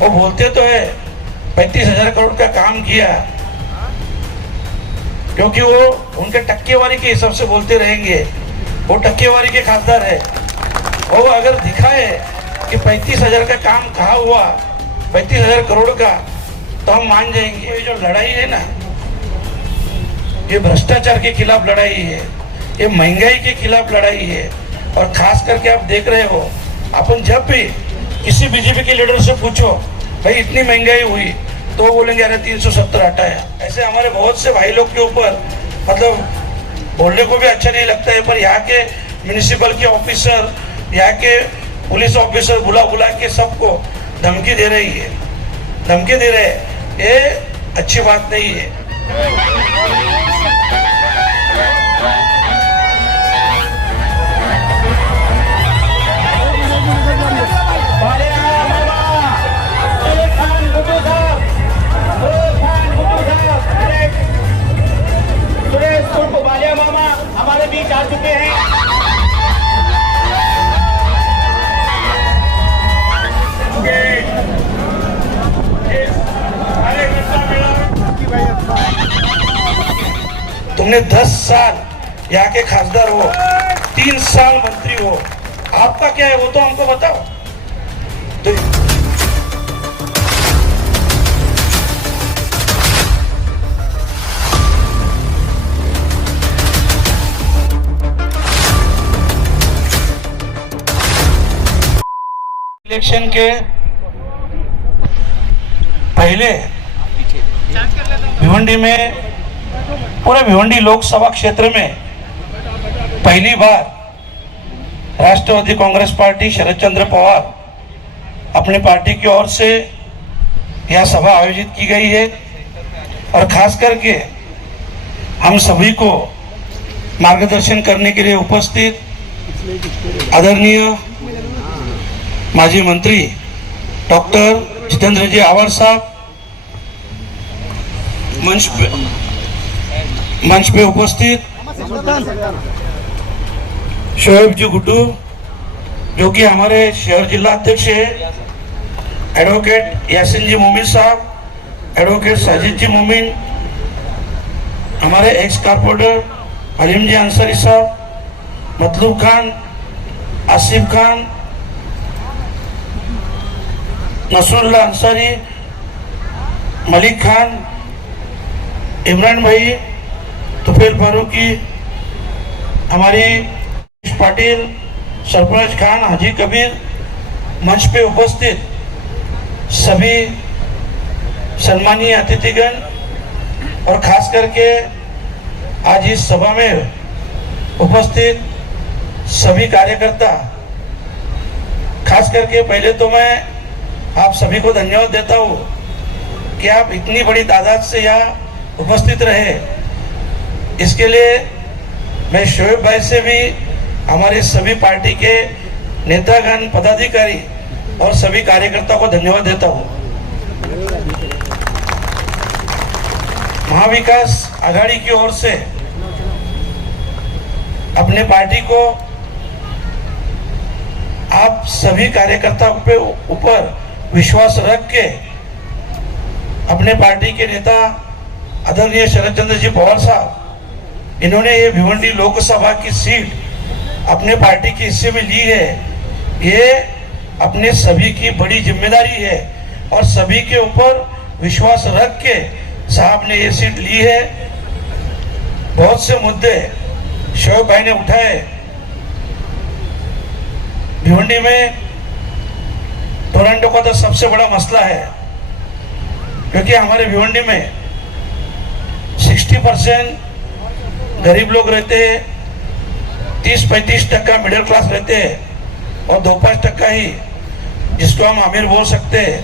वो बोलते तो है 35,000 करोड़ का काम किया, क्योंकि वो उनके टक्केवारी के हिसाब से बोलते रहेंगे। वो टक्केवारी के खासदार है। और वो अगर दिखाए कि 35,000 का काम कहाँ हुआ, 35,000 करोड़ का, तो हम मान जाएंगे। ये जो लड़ाई है ना, ये भ्रष्टाचार के खिलाफ लड़ाई है, ये महंगाई के खिलाफ लड़ाई है। और खास करके आप देख रहे हो, अपन जब भी किसी बीजेपी के लीडर से पूछो भाई इतनी महंगाई हुई, तो वो बोलेंगे अरे 370 हटाया। ऐसे हमारे बहुत से भाई लोग के ऊपर मतलब बोलने को भी अच्छा नहीं लगता है, पर यहाँ के म्यूनिसिपल के ऑफिसर, यहाँ के पुलिस ऑफिसर बुला बुला के सबको धमकी दे रही है, धमकी दे रहे हैं। ये अच्छी बात नहीं है। हमारे बीच आ चुके हैं। तुमने 10 साल यहाँ के खासदार हो, 3 साल मंत्री हो, आपका क्या है वो तो हमको बताओ। तो इलेक्शन के पहले भिवंडी में, पूरे भिवंडी लोकसभा क्षेत्र में पहली बार राष्ट्रवादी कांग्रेस पार्टी शरद चंद्र पवार अपने पार्टी की ओर से यह सभा आयोजित की गई है। और खास करके हम सभी को मार्गदर्शन करने के लिए उपस्थित आदरणीय माजी मंत्री डॉक्टर जितेंद्र जी आवर साहब मंच पे उपस्थित शोएब जी गुड्डू जो कि हमारे शहर जिला अध्यक्ष है, एडवोकेट यासिन जी मोमिन साहब, एडवोकेट साजिद जी मोमिन, हमारे एक्स कारपोरेटर हलीम जी अंसारी साहब, मतलूब खान, आसिफ खान, नसरुल्ला अंसारी, मलिक खान, इमरान भाई, तुफेल फारूकी, हमारी पाटिल, सरफराज खान, हाजी कबीर, मंच पे उपस्थित सभी सम्मानीय अतिथिगण और खास करके आज इस सभा में उपस्थित सभी कार्यकर्ता, खास करके पहले तो मैं आप सभी को धन्यवाद देता हूँ कि आप इतनी बड़ी तादाद से यहाँ उपस्थित रहे। इसके लिए मैं शोएब भाई से भी, हमारे सभी पार्टी के नेतागण, पदाधिकारी और सभी कार्यकर्ताओं को धन्यवाद देता हूँ। महाविकास आघाड़ी की ओर से अपने पार्टी को आप सभी कार्यकर्ताओं पे ऊपर विश्वास रख के अपने पार्टी के नेता आदरणीय शरद चंद्र जी पवार साहब, इन्होंने ये भिवंडी लोकसभा की सीट अपने पार्टी के हिस्से में ली है। ये अपने सभी की बड़ी जिम्मेदारी है और सभी के ऊपर विश्वास रख के साहब ने ये सीट ली है। बहुत से मुद्दे शोएब भाई ने उठाए। भिवंडी में टोरंटो का तो सबसे बड़ा मसला है, क्योंकि हमारे भिवंडी में 60% गरीब लोग रहते हैं, 30-35% मिडिल क्लास रहते हैं और 2-5% ही जिसको हम अमीर बोल सकते हैं,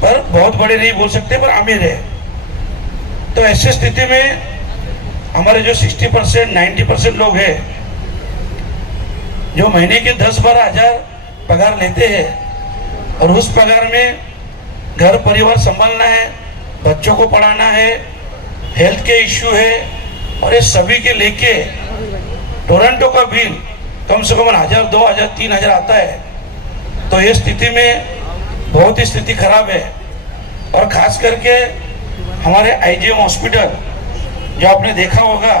पर बहुत बड़े नहीं बोल सकते, पर अमीर है। तो ऐसी स्थिति में हमारे जो 60% 90% लोग हैं, जो महीने के 10-12 हजार पगार लेते हैं और उस पगार में घर परिवार संभालना है, बच्चों को पढ़ाना है, हेल्थ के इश्यू है, और ये सभी के लेके टोरंटो का बिल कम से कम 1000, 2000, 3000 आता है। तो ये स्थिति में बहुत ही स्थिति खराब है। और खास करके हमारे आईजीएम हॉस्पिटल जो आपने देखा होगा,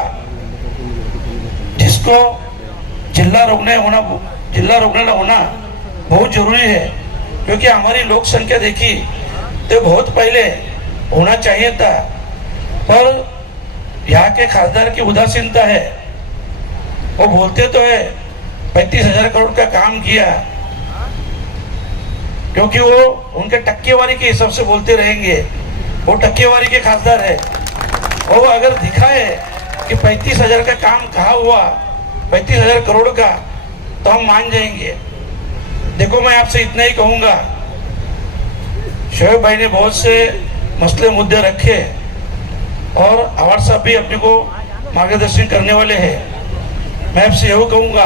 जिसको जिला रुग्णालय होना बहुत जरूरी है, क्योंकि हमारी लोक संख्या देखी तो बहुत पहले होना चाहिए था, पर यहाँ के खासदार की उदासीनता है। वो बोलते तो है 35,000 करोड़ का काम किया, क्योंकि वो उनके टक्केवारी के हिसाब से बोलते रहेंगे, वो टक्केवारी के खासदार है। और वो अगर दिखाए कि 35,000 का काम कहाँ हुआ, 35,000 करोड़ का, तो हम मान जाएंगे। देखो, मैं आपसे इतना ही कहूंगा, शोएब भाई ने बहुत से मसले मुद्दे रखे और अवार्ड साहब भी अपने को मार्गदर्शन करने वाले हैं। मैं आपसे यही कहूंगा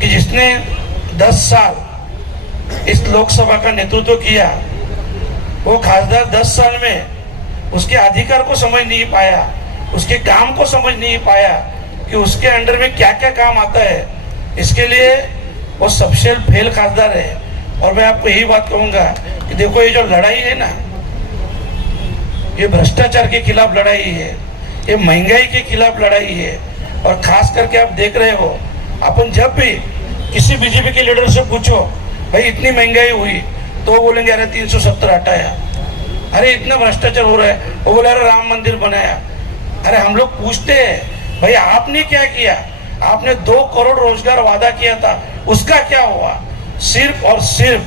कि जिसने 10 साल इस लोकसभा का नेतृत्व किया, वो खासदार 10 साल में उसके अधिकार को समझ नहीं पाया, उसके काम को समझ नहीं पाया कि उसके अंडर में क्या क्या काम आता है। इसके लिए वो सबसे फेल खासदार है। और मैं आपको यही बात कहूंगा कि देखो, ये जो लड़ाई है ना, ये भ्रष्टाचार के खिलाफ लड़ाई है, ये महंगाई के खिलाफ लड़ाई है। और खास करके आप देख रहे हो, अपन जब भी किसी बीजेपी के लीडर से पूछो भाई इतनी महंगाई हुई, तो वो बोलेंगे अरे 370 हटाया, अरे इतना भ्रष्टाचार हो रहा है, वो बोले अरे राम मंदिर बनाया। अरे हम लोग पूछते हैं भाई आपने क्या किया? आपने 2 करोड़ रोजगार वादा किया था, उसका क्या हुआ? सिर्फ और सिर्फ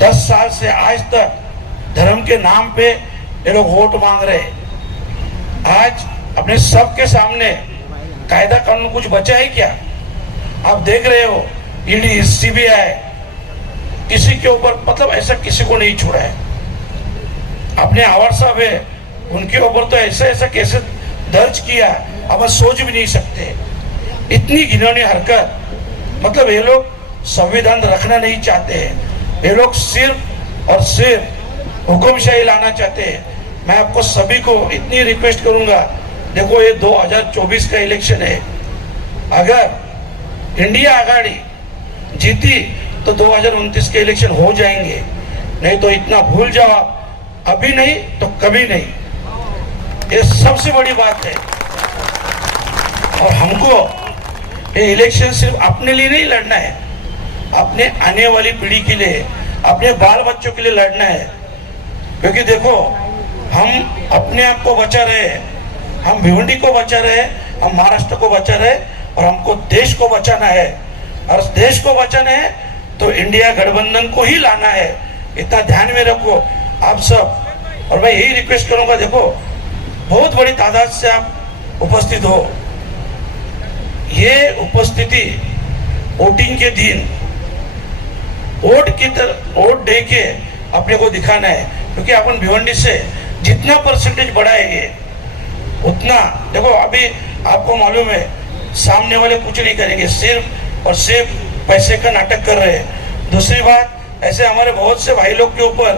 10 साल से आज तक धर्म के नाम पे ये लोग वोट मांग रहे हैं। आज अपने सबके सामने कायदा कानून कुछ बचा है क्या? आप देख रहे हो, ईडी, सीबीआई किसी के ऊपर, मतलब ऐसा किसी को नहीं छोड़ा है। अपने अवार्ड साहब है, उनके ऊपर तो ऐसा ऐसा केस दर्ज किया, अब हम सोच भी नहीं सकते। इतनी घिनौनी हरकत, मतलब ये लोग संविधान रखना नहीं चाहते हैं, ये लोग सिर्फ और सिर्फ हुक्मशाही लाना चाहते हैं। मैं आपको सभी को इतनी रिक्वेस्ट करूंगा, देखो ये 2024 का इलेक्शन है, अगर इंडिया आघाड़ी जीती तो 2029 के इलेक्शन हो जाएंगे, नहीं तो इतना भूल जाओ, अभी नहीं तो कभी नहीं। ये सबसे बड़ी बात है। और हमको ये इलेक्शन सिर्फ अपने लिए नहीं लड़ना है, अपने आने वाली पीढ़ी के लिए, अपने बाल बच्चों के लिए लड़ना है। क्योंकि देखो, हम अपने आप को बचा रहे हैं, हम भिवंडी को बचा रहे हैं, हम महाराष्ट्र को बचा रहे हैं, और हमको देश को बचाना है। और देश को बचाना है तो इंडिया गठबंधन को ही लाना है, इतना ध्यान में रखो आप सब। और मैं यही रिक्वेस्ट करूंगा, देखो बहुत बड़ी तादाद से आप उपस्थित हो, ये उपस्थिति वोटिंग के दिन वोट दे के अपने को दिखाना है। क्योंकि अपन भिवंडी से जितना परसेंटेज बढ़ाएंगे उतना, देखो अभी आपको मालूम है सामने वाले कुछ नहीं करेंगे, सिर्फ और सिर्फ पैसे का नाटक कर रहे हैं। दूसरी बात, ऐसे हमारे बहुत से भाई लोग के ऊपर,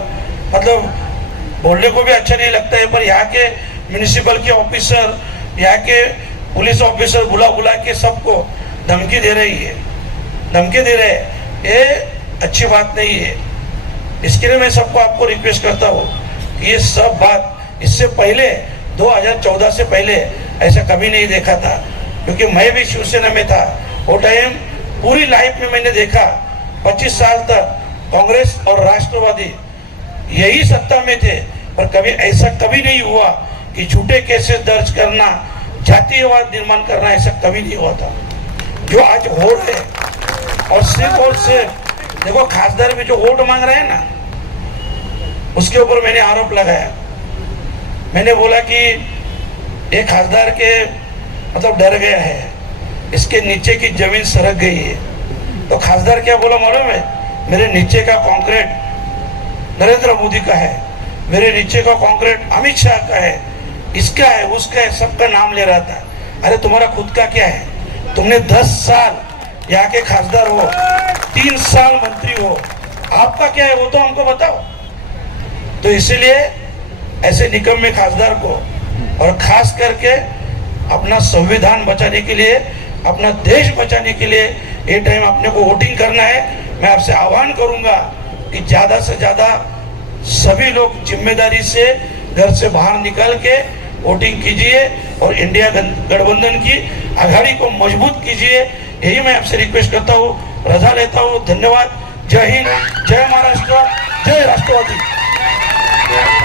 मतलब बोलने को भी अच्छा नहीं लगता है, पर यहाँ के म्यूनिसिपल के ऑफिसर, यहाँ के पुलिस ऑफिसर बुला के सबको धमकी दे रही है, धमकी दे रहे हैं। ये अच्छी बात नहीं है। इसके लिए मैं सबको आपको रिक्वेस्ट करता हूँ कि ये सब बात, इससे पहले 2014 से पहले ऐसा कभी नहीं देखा था। क्योंकि मैं भी शिवसेना में था, वो टाइम पूरी लाइफ में मैंने देखा 25 साल तक कांग्रेस और राष्ट्रवादी यही सत्ता में थे, पर कभी ऐसा कभी नहीं हुआ कि झूठे केसेस दर्ज करना, जातीयवाद निर्माण करना, ऐसा कभी नहीं हुआ था जो आज हो रहे हैं। और सिर्फ देखो, खासदार भी जो वोट मांग रहे हैं ना, उसके ऊपर मैंने आरोप लगाया। मैंने बोला कि एक खासदार के मतलब डर गया है, इसके नीचे की जमीन सरक गई है। तो खासदार क्या बोला मालूम है? मेरे नीचे का कंक्रीट नरेंद्र मोदी का है, मेरे नीचे का कंक्रीट अमित शाह का है, इसका है, उसका है, सबका नाम ले रहा था। अरे तुम्हारा खुद का क्या है? तुमने 10 साल यहाँ के खासदार हो, 3 साल मंत्री हो, आपका क्या है वो तो हमको बताओ। तो इसीलिए ऐसे निकम्मे खासदार को, और खास करके अपना संविधान बचाने के लिए, अपना देश बचाने के लिए ये टाइम अपने को वोटिंग करना है। मैं आपसे आह्वान करूंगा कि ज्यादा से ज्यादा सभी लोग जिम्मेदारी से घर से बाहर निकल के वोटिंग कीजिए और इंडिया गठबंधन की आघाड़ी को मजबूत कीजिए। यही मैं आपसे रिक्वेस्ट करता हूँ, रजा लेता हूँ। धन्यवाद। जय हिंद, जय महाराष्ट्र, जय राष्ट्रवादी।